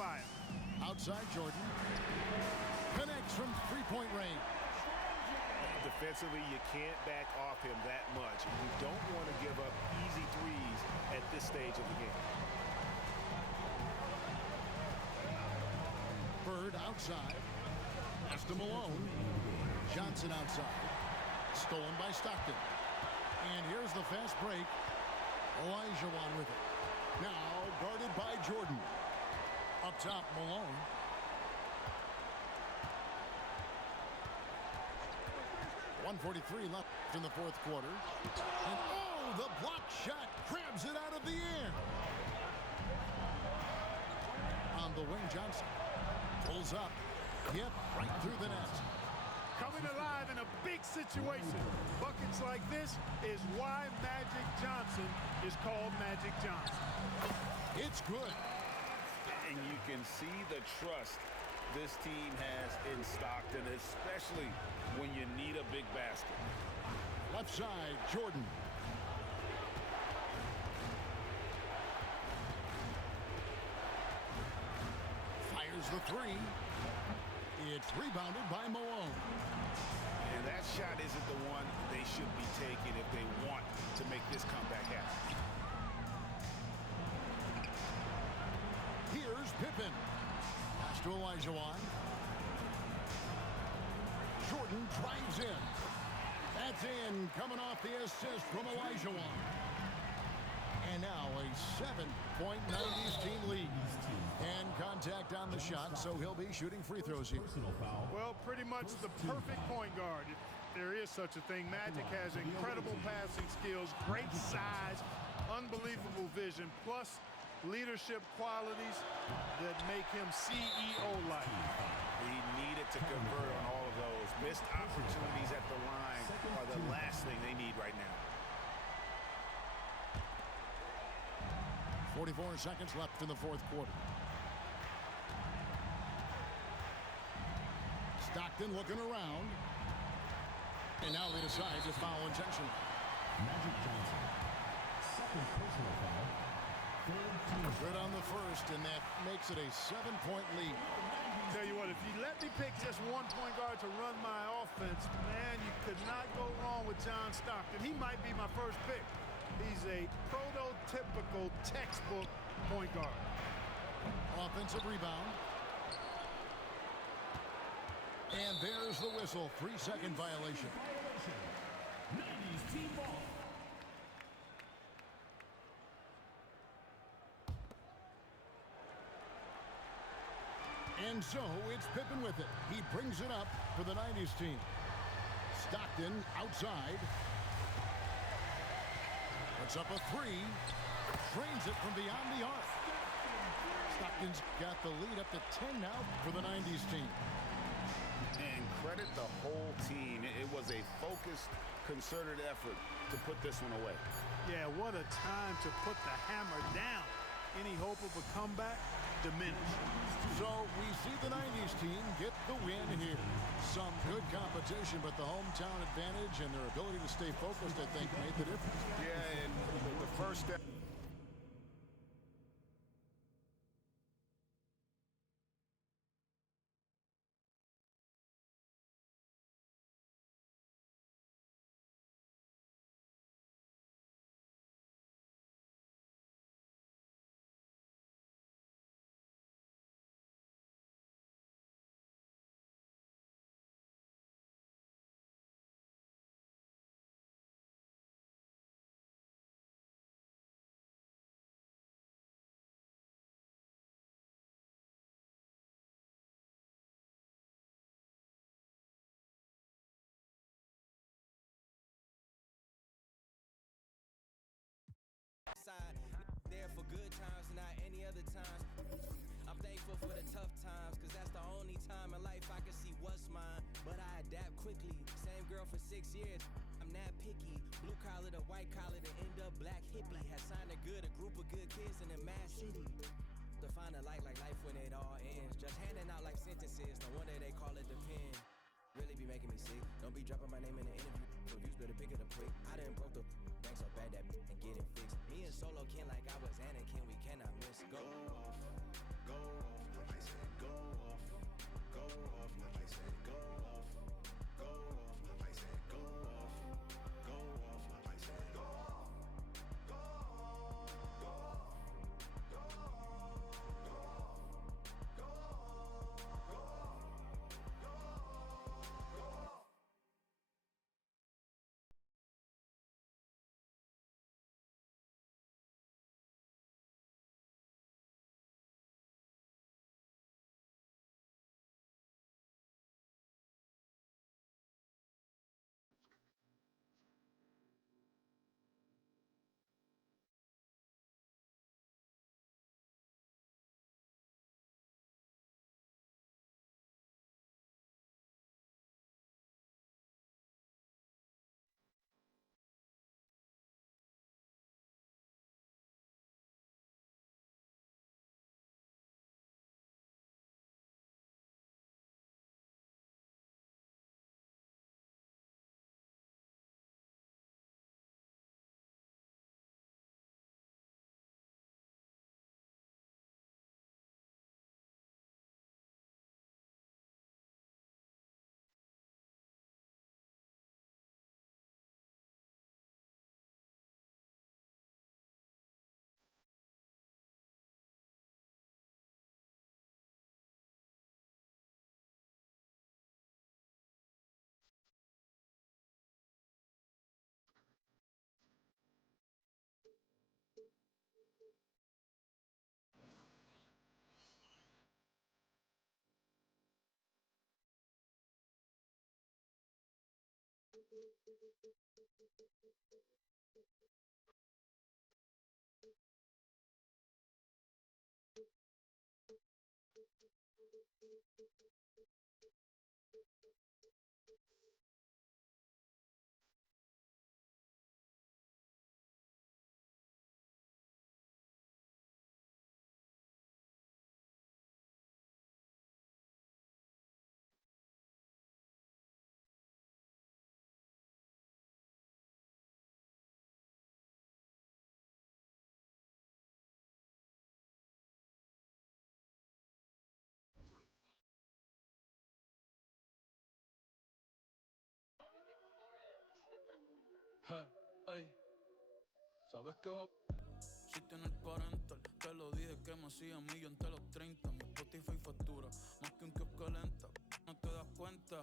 fire. Outside Jordan. Connects from three-point range. Defensively, you can't back off him that much. You don't want to give up easy threes at this stage of the game. Bird outside. Pass to Malone. Johnson outside. Stolen by Stockton. And here's the fast break. Olajuwon with it. Now guarded by Jordan. Up top, Malone. .143 left in the fourth quarter. And oh, the block shot grabs it out of the air. On the wing, Johnson pulls up. Yep, right through the net. Coming alive in a big situation. Buckets like this is why Magic Johnson is called Magic Johnson. It's good. And you can see the trust this team has in Stockton, especially when you need a big basket. Left side, Jordan. Fires the three. It's rebounded by Malone. And that shot isn't the one they should be taking if they want to make this comeback happen. Here's Pippen. Pass to Olajuwon. Jordan drives in. That's in, coming off the assist from Olajuwon. And now a 7-point 90s team lead. And contact on the shot, so he'll be shooting free throws here. Well, pretty much the perfect point guard. If there is such a thing. Magic has incredible passing skills, great size, unbelievable vision, plus leadership qualities that make him CEO-like. He needed to convert on all of those. Missed opportunities at the line are the last thing they need right now. 44 seconds left in the fourth quarter. Stockton looking around. And now they decide to foul intentionally. Magic Johnson. Second personal foul. Good on the first, and that makes it a 7-point lead. Tell you what, if you let me pick just one point guard to run my offense, man, you could not go wrong with John Stockton. He might be my first pick. He's a prototypical textbook point guard. Offensive rebound. And there's the whistle. 3-second violation. 90s team ball. And so it's Pippen with it. He brings it up for the 90s team. Stockton outside. Puts up a three. Drains it from beyond the arc. Stockton's got the lead up to 10 now for the 90s team. And credit the whole team. It was a focused, concerted effort to put this one away. Yeah, what a time to put the hammer down. Any hope of a comeback diminished. So we see the 90s team get the win here. Some good competition, but the hometown advantage and their ability to stay focused, I think, made the difference. Yeah, and the first step. There for good times, not any other times. I'm thankful for the tough times, cause that's the only time in life I can see what's mine. But I adapt quickly, same girl for 6 years. I'm not picky, blue collar to white collar to end up black hippie. Has signed a group of good kids in a mad city. To find a light like life when it all ends. Just handing out like sentences, no wonder they call it the pen. Really be making me sick. Don't be dropping my name in the interview. Reviews better pick it up quick. I done broke the bank so bad that and get it fixed. Me and Solo Ken like I was Anakin, we cannot miss. Go off, Ay, ¿sabes qué va? Si tienes parental, te lo dije que me hacía millón entre los 30. Mi Spotify factura más que un kiosco lenta. No te das cuenta,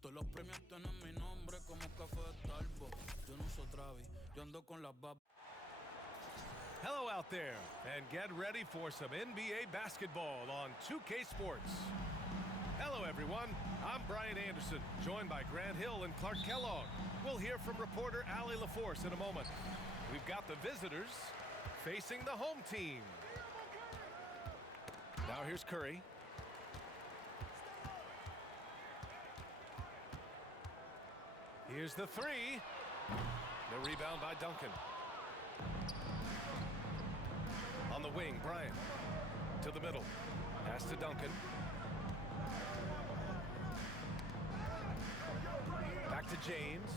todos los premios tienen mi nombre como café de Starbucks. Yo no uso Travis, yo ando con las babas. Hello out there, and get ready for some NBA basketball on 2K Sports. Hello everyone, I'm Brian Anderson, joined by Grant Hill and Clark Kellogg. We'll hear from reporter Allie LaForce in a moment. We've got the visitors facing the home team. Now here's Curry. Here's the three. The rebound by Duncan. On the wing, Bryant. To the middle. Pass to Duncan. Back to James.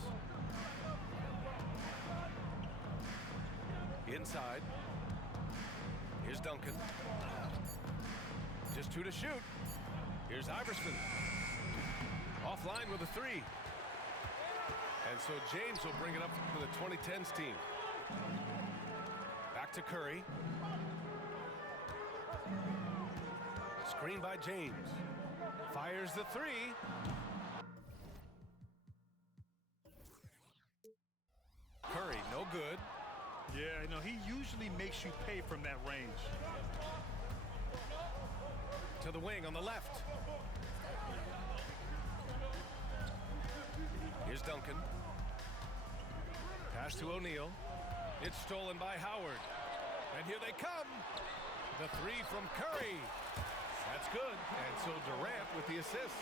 Inside. Here's Duncan. Just two to shoot. Here's Iverson. Offline with a three. And so James will bring it up for the 2010s team. Back to Curry. Screen by James. Fires the three. Curry, no good. Yeah, you know, he usually makes you pay from that range. To the wing on the left. Here's Duncan. Pass to O'Neal. It's stolen by Howard. And here they come. The three from Curry. That's good. And so Durant with the assist.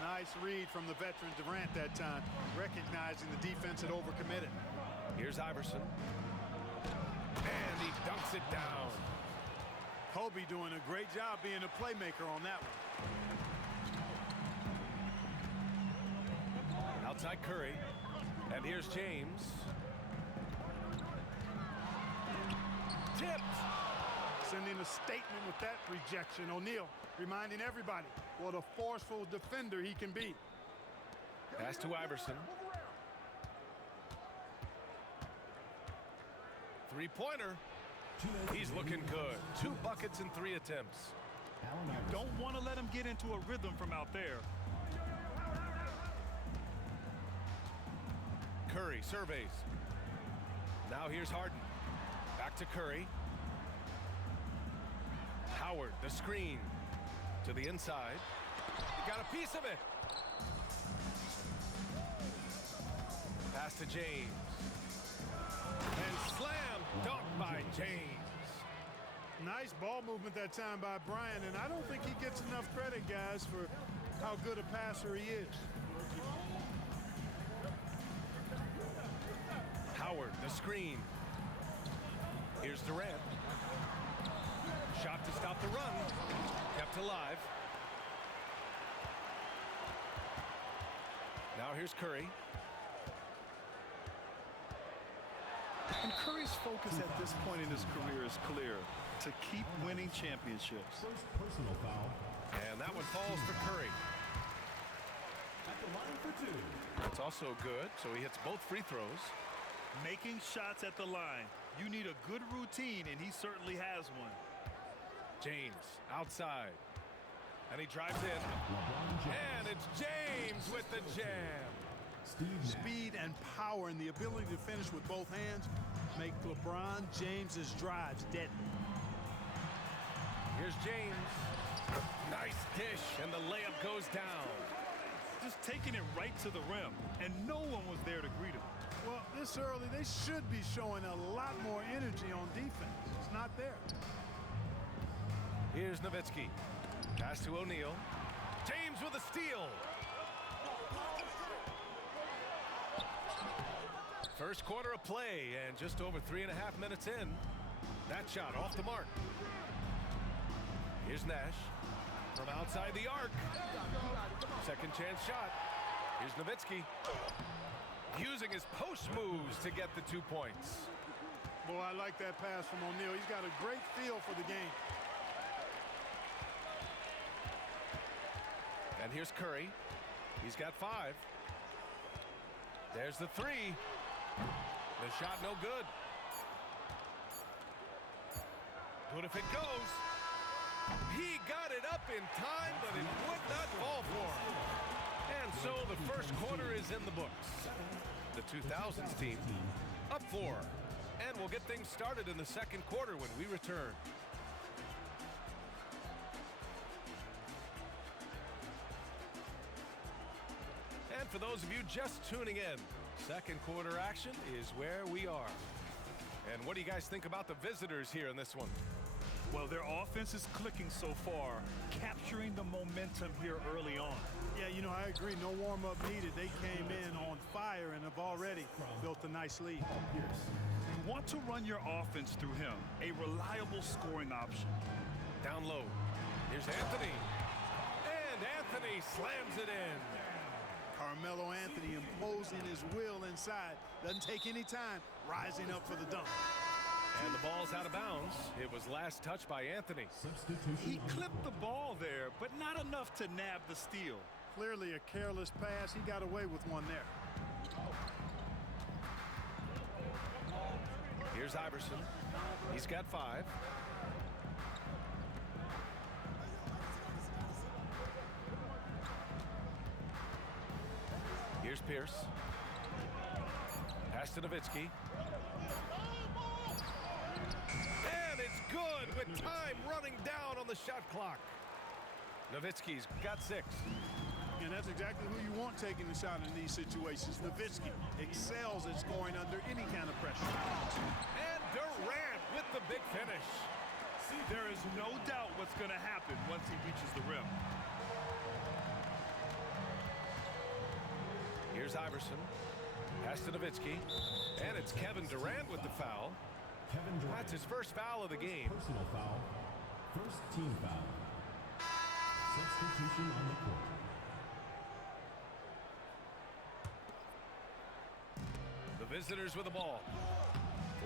Nice read from the veteran Durant that time, recognizing the defense had overcommitted. Here's Iverson. And he dunks it down. Kobe doing a great job being a playmaker on that one. Outside Curry. And here's James. Tipped. Sending a statement with that rejection. O'Neal reminding everybody what a forceful defender he can be. Pass to Iverson. Three-pointer. He's looking good. 2 buckets in 3 attempts. Don't want to let him get into a rhythm from out there. Curry surveys. Now here's Harden. Back to Curry. Howard, the screen. To the inside. He got a piece of it. Pass to James. And slam dunk by James. Nice ball movement that time by Bryant, and I don't think he gets enough credit, guys, for how good a passer he is. Howard, the screen. Here's Durant. Shot to stop the run. Kept alive. Now here's Curry. And Curry's focus at this point in his career is clear: to keep winning championships. First personal foul. And that one falls for Curry. At the line for 2. That's also good, so he hits both free throws. Making shots at the line. You need a good routine, and he certainly has one. James outside. And he drives in. And it's James with the jam. Speed and power and the ability to finish with both hands make LeBron James's drives deadly. Here's James. Nice dish, and the layup goes down. just taking it right to the rim, and no one was there to greet him. Well, this early, they should be showing a lot more energy on defense. It's not there. Here's Nowitzki. Pass to O'Neal. James with a steal. First quarter of play, and just over 3.5 minutes in. That shot off the mark. Here's Nash from outside the arc. Second chance shot. Here's Nowitzki. Using his post moves to get the 2 points. Boy, I like that pass from O'Neal. He's got a great feel for the game. And here's Curry. He's got 5. There's the 3. The shot no good. But if it goes, he got it up in time, but it would not fall for him. And so the first quarter is in the books. The 2000s team up 4. And we'll get things started in the second quarter when we return. And for those of you just tuning in, second quarter action is where we are. And what do you guys think about the visitors here in this one? Well, their offense is clicking so far, capturing the momentum here early on. Yeah, you know, I agree. No warm-up needed. They came in on fire and have already built a nice lead. You want to run your offense through him, a reliable scoring option. Down low. Here's Anthony. And Anthony slams it in. Carmelo Anthony imposing his will inside. Doesn't take any time, rising up for the dunk. And the ball's out of bounds. It was last touched by Anthony. He clipped the ball there, but not enough to nab the steal. Clearly a careless pass. He got away with one there. Here's Iverson. He's got 5. Here's Pierce. Pass to Nowitzki. And it's good with time running down on the shot clock. Nowitzki's got 6. And that's exactly who you want taking the shot in these situations. Nowitzki excels at scoring under any kind of pressure. And Durant with the big finish. There is no doubt what's going to happen once he reaches the rim. Here's Iverson. Pass to Nowitzki. And it's Kevin Durant with the foul. That's his first foul of the game. Personal foul. First team foul. Substitution on the court. The visitors with the ball.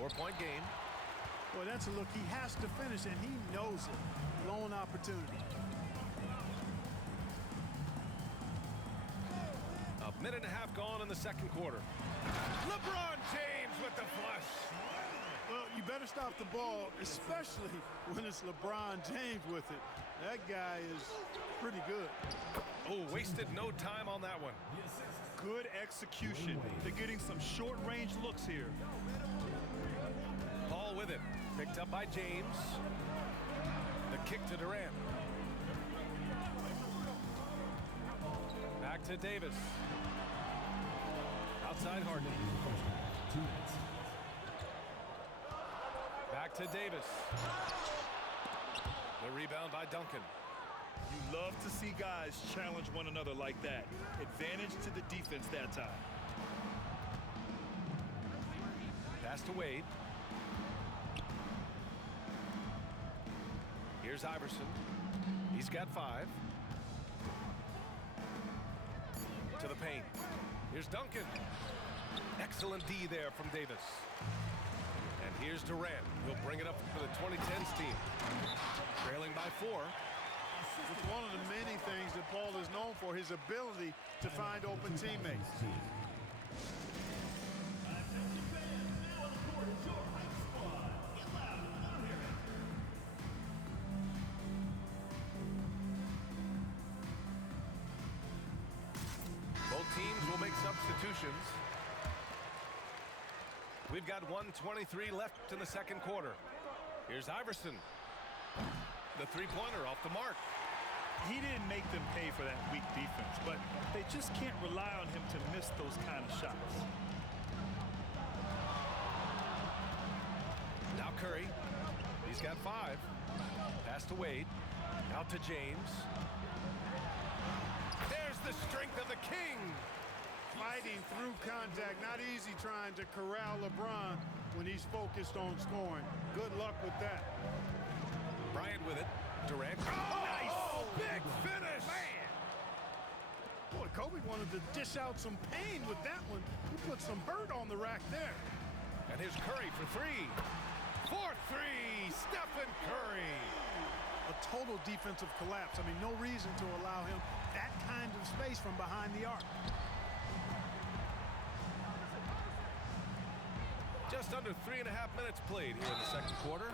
4-point game. Boy, that's a look he has to finish, and he knows it. Lone opportunity. A minute and a half gone in the second quarter. LeBron James with the flush. Well, you better stop the ball, especially when it's LeBron James with it. That guy is pretty good. Oh, wasted no time on that one. Good execution. They're getting some short-range looks here. Paul with it. Picked up by James. The kick to Durant. Back to Davis. Outside Harden. Back to Davis. The rebound by Duncan. You love to see guys challenge one another like that. Advantage to the defense that time. Pass to Wade. Here's Iverson. He's got 5. To the paint. Here's Duncan. Excellent D there from Davis. And here's Durant. He'll bring it up for the 2010s team. Trailing by 4. It's one of the many things that Paul is known for, his ability to find open teammates. Both teams will make substitutions. We've got 1:23 left in the second quarter. Here's Iverson. The three-pointer off the mark. he didn't make them pay for that weak defense, but they just can't rely on him to miss those kind of shots. Now Curry. He's got 5. Pass to Wade. Out to James. There's the strength of the King. Fighting through contact. Not easy trying to corral LeBron when he's focused on scoring. Good luck with that. Bryant with it. Durant. Oh, nice! Big finish! Man! Boy, Kobe wanted to dish out some pain with that one. He put some hurt on the rack there. And here's Curry for 3. 4-3, Stephen Curry. A total defensive collapse. I mean, no reason to allow him that kind of space from behind the arc. Just under 3.5 minutes played here in the second quarter.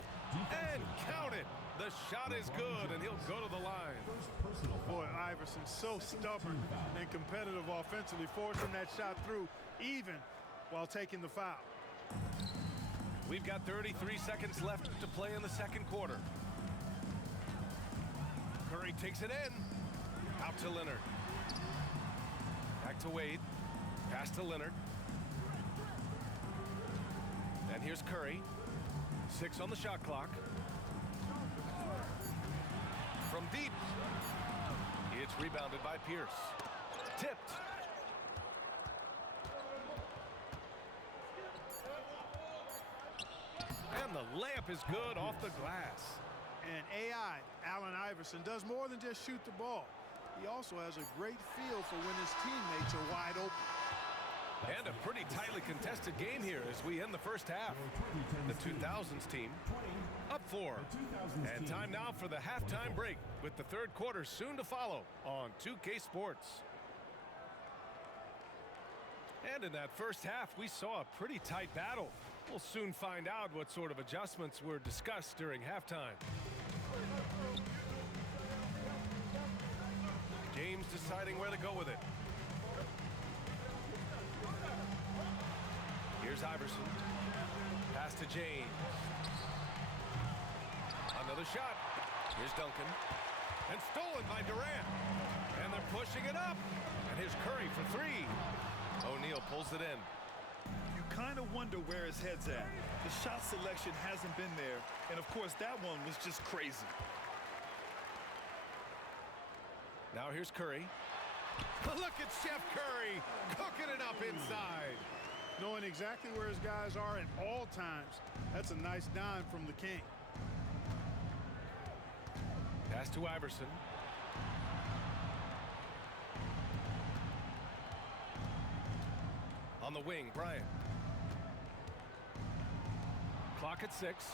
And count it. The shot is good, and he'll go to the line. Boy, Iverson so stubborn and competitive offensively, forcing that shot through even while taking the foul. We've got 33 seconds left to play in the second quarter. Curry takes it in. Out to Leonard. Back to Wade. Pass to Leonard. And here's Curry. 6 on the shot clock. From deep. It's rebounded by Pierce. Tipped. And the layup is good off the glass. And AI, Allen Iverson, does more than just shoot the ball. He also has a great feel for when his teammates are wide open. And a pretty tightly contested game here as we end the first half. The 2000s team up 4. And time now for the halftime break with the third quarter soon to follow on 2K Sports. And in that first half, we saw a pretty tight battle. We'll soon find out what sort of adjustments were discussed during halftime. James deciding where to go with it. Here's Iverson. Pass to James. Another shot. Here's Duncan. And stolen by Durant. And they're pushing it up. And here's Curry for 3. O'Neal pulls it in. You kind of wonder where his head's at. The shot selection hasn't been there. And, of course, that one was just crazy. Now here's Curry. Look at Chef Curry cooking it up inside. Knowing exactly where his guys are at all times. That's a nice dime from the King. Pass to Iverson. On the wing, Bryant. Clock at 6.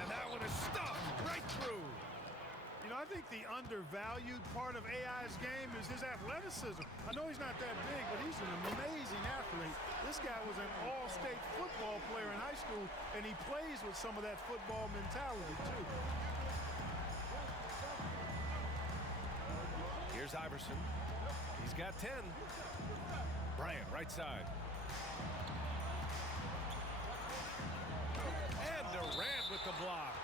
And that one is stuffed right through. You know, I think the undervalued part of AI's game is his athleticism. I know he's not that big, but he's an amazing athlete. This guy was an all-state football player in high school, and he plays with some of that football mentality, too. Here's Iverson. He's got 10. Bryant, right side. And Durant with the block.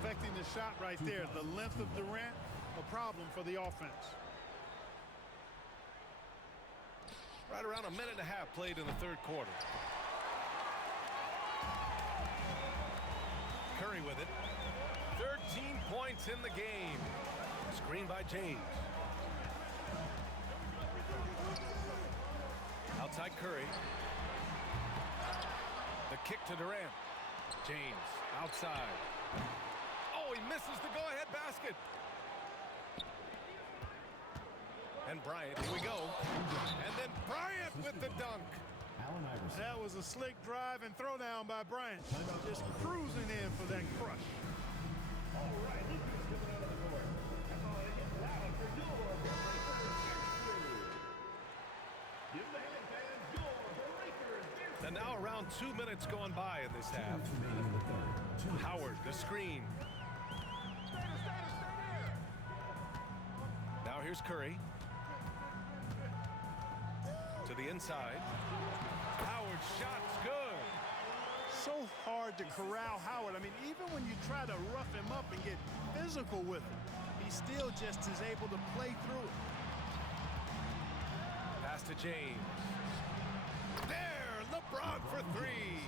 Affecting the shot right there. The length of Durant, a problem for the offense. Right around a minute and a half played in the third quarter. Curry with it. 13 points in the game. Screen by James. Outside Curry. The kick to Durant. James outside. Oh, he misses the go-ahead basket. And Bryant, here we go. And then Bryant with the dunk. Allen Iverson. That was a slick drive and throwdown by Bryant. Just cruising in for that crush. And now around 2 minutes gone by in this half. Howard, the screen. Now here's Curry. To the inside. Howard's shot's good. So hard to corral Howard. I mean, even when you try to rough him up and get physical with him, he still just is able to play through it. Pass to James. There, LeBron for three.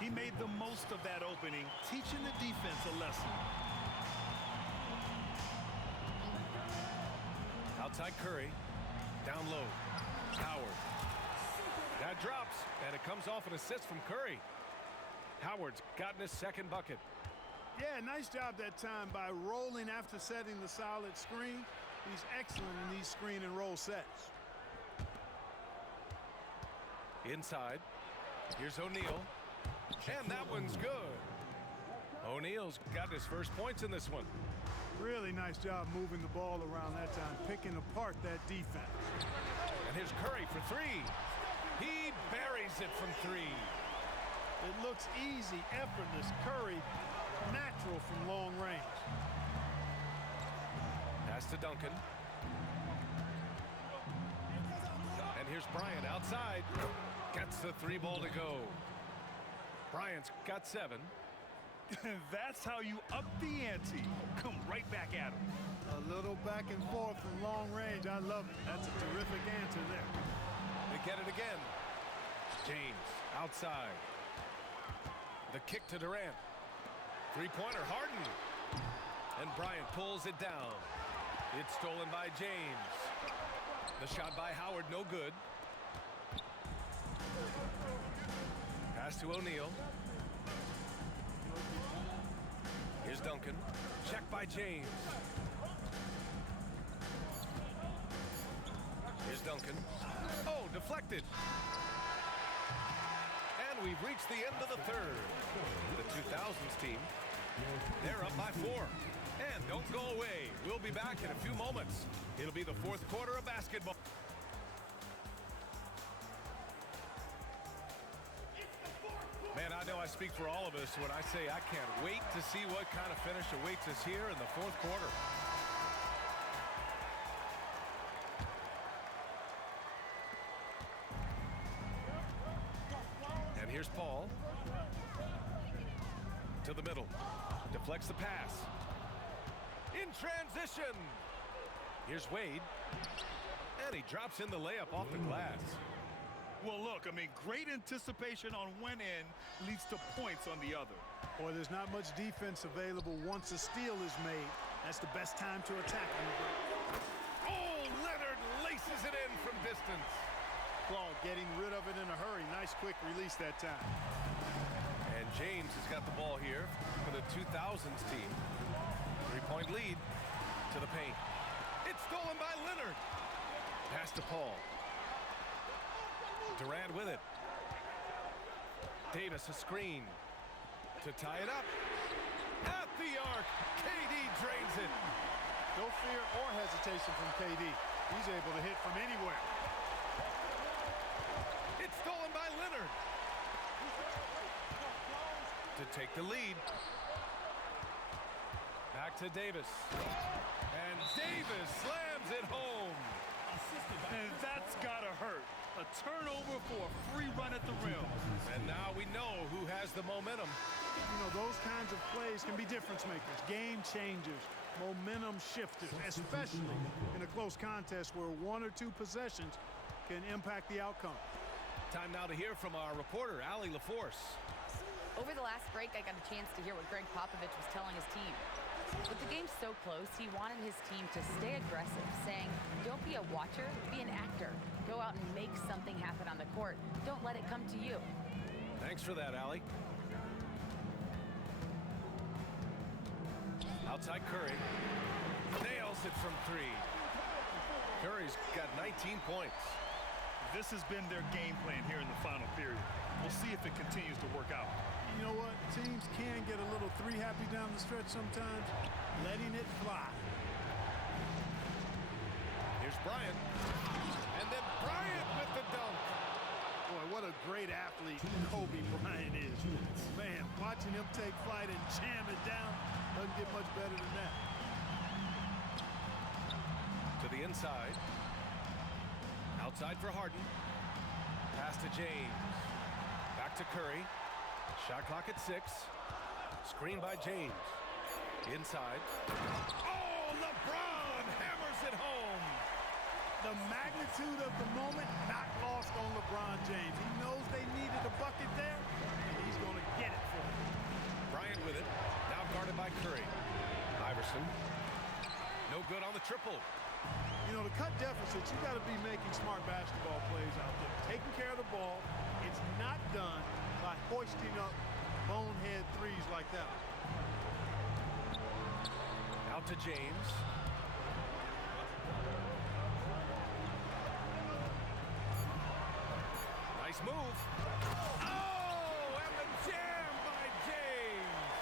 He made the most of that opening, teaching the defense a lesson. Outside Curry. Down low. Howard. That drops, and it comes off an assist from Curry. Howard's gotten his second bucket. Yeah, nice job that time by rolling after setting the solid screen. He's excellent in these screen and roll sets. Inside. Here's O'Neal. And that one's good. O'Neal's got his first points in this one. Really nice job moving the ball around that time, picking apart that defense. And here's Curry for three. He buries it from three. It looks easy, effortless. Curry, natural from long range. Pass to Duncan. And here's Bryant outside. Gets the three ball to go. Bryant's got 7. That's how you up the ante. Come right back at him. A little back and forth from long range. I love it. That's a terrific answer there. They get it again. James outside. The kick to Durant. Three-pointer, Harden. And Bryant pulls it down. It's stolen by James. The shot by Howard, no good. Pass to O'Neal. Here's Duncan. Checked by James. Here's Duncan. Oh, deflected. And we've reached the end of the third. The 2000s team, they're up by 4. And don't go away. We'll be back in a few moments. It'll be the fourth quarter of basketball. Man, I know I speak for all of us when I say I can't wait to see what kind of finish awaits us here in the fourth quarter. And here's Paul. To the middle. Deflects the pass. In transition. Here's Wade. And he drops in the layup off the glass. Well, look, I mean, great anticipation on one end leads to points on the other. Boy, there's not much defense available once a steal is made. That's the best time to attack on the break. Oh, Leonard laces it in from distance. Claude getting rid of it in a hurry. Nice quick release that time. And James has got the ball here for the 2000s team. 3-point lead to the paint. It's stolen by Leonard. Pass to Paul. Durant with it. Davis a screen to tie it up. At the arc, KD drains it. No fear or hesitation from KD. He's able to hit from anywhere. It's stolen by Leonard. To take the lead. Back to Davis. And Davis slams it home. And that's gotta hurt. A turnover for a free run at the rim. And now we know who has the momentum. You know, those kinds of plays can be difference makers, game changers, momentum shifters, especially in a close contest where 1 or 2 possessions can impact the outcome. Time now to hear from our reporter, Allie LaForce. Over the last break, I got a chance to hear what Greg Popovich was telling his team. With the game so close, he wanted his team to stay aggressive, saying, don't be a watcher, be an actor. Go out and make something happen on the court. Don't let it come to you. Thanks for that, Allie. Outside Curry. Nails it from 3. Curry's got 19 points. This has been their game plan here in the final period. We'll see if it continues to work out. You know what? Teams can get a little 3 happy down the stretch sometimes. Letting it fly. Here's Bryant. And then Bryant with the dunk. Boy, what a great athlete Kobe Bryant is. Man, watching him take flight and jam it down doesn't get much better than that. To the inside. Outside for Harden. Pass to James. Back to Curry. Shot clock at 6. Screen by James. Inside. Oh, Oh, LeBron hammers it home. The magnitude of the moment not lost on LeBron James. He knows they needed a bucket there, and he's going to get it for them. Bryant with it. Now guarded by Curry. Iverson. No good on the triple. You know, to cut deficits, you got to be making smart basketball plays out there. Taking care of the ball. It's not done by hoisting up bonehead threes like that. Out to James. Nice move. Oh, and the jam by James.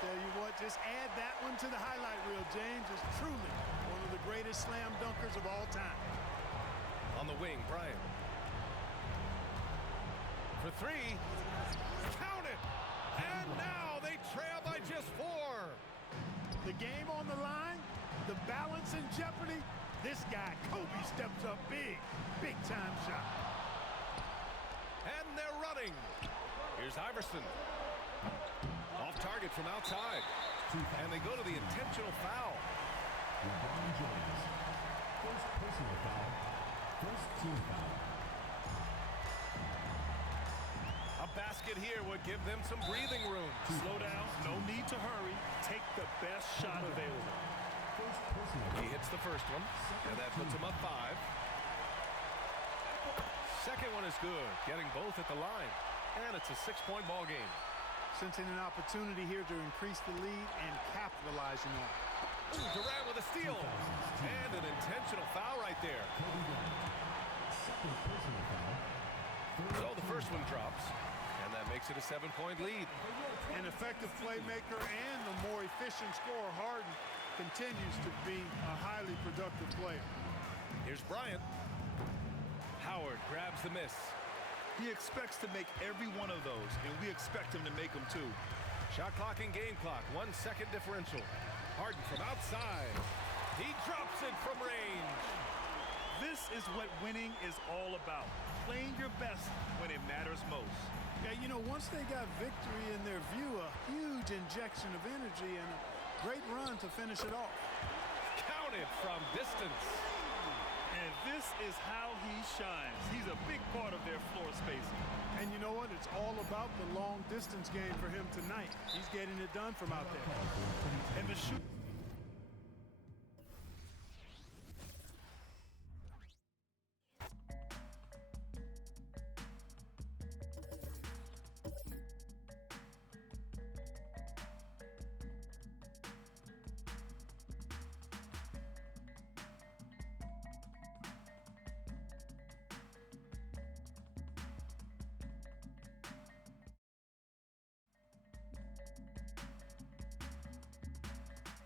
Tell you what, just add that one to the highlight reel. James is truly one of the greatest slam dunkers of all time. On the wing, Bryant. For three. Count it! And now they trail by just 4. The game on the line, the balance in jeopardy. This guy, Kobe, steps up big. Big time shot. And they're running. Here's Iverson. Off target from outside. And they go to the intentional foul. LeBron James. First personal foul. First team foul. A basket here would give them some breathing room. Slow down. No need to hurry. Take the best shot available. First personal foul. He hits the first one, and that puts him up 5. Second one is good, getting both at the line. And it's a 6-point ball game. Sensing an opportunity here to increase the lead and capitalizing on it. Ooh, Durant with a steal. And an intentional foul right there. Second personal foul. So the first one drops, and that makes it a 7-point lead. An effective playmaker and the more efficient scorer, Harden, continues to be a highly productive player. Here's Bryant. Howard grabs the miss. He expects to make every one of those, and we expect him to make them too. Shot clock and game clock, 1 second differential. Harden from outside. He drops it from range. This is what winning is all about. Playing your best when it matters most. Yeah, you know, once they got victory in their view, a huge injection of energy and a great run to finish it off. Counted from distance. And this is how he shines. He's a big part of their floor spacing. And you know what? It's all about the long distance game for him tonight. He's getting it done from out there. And the shoot.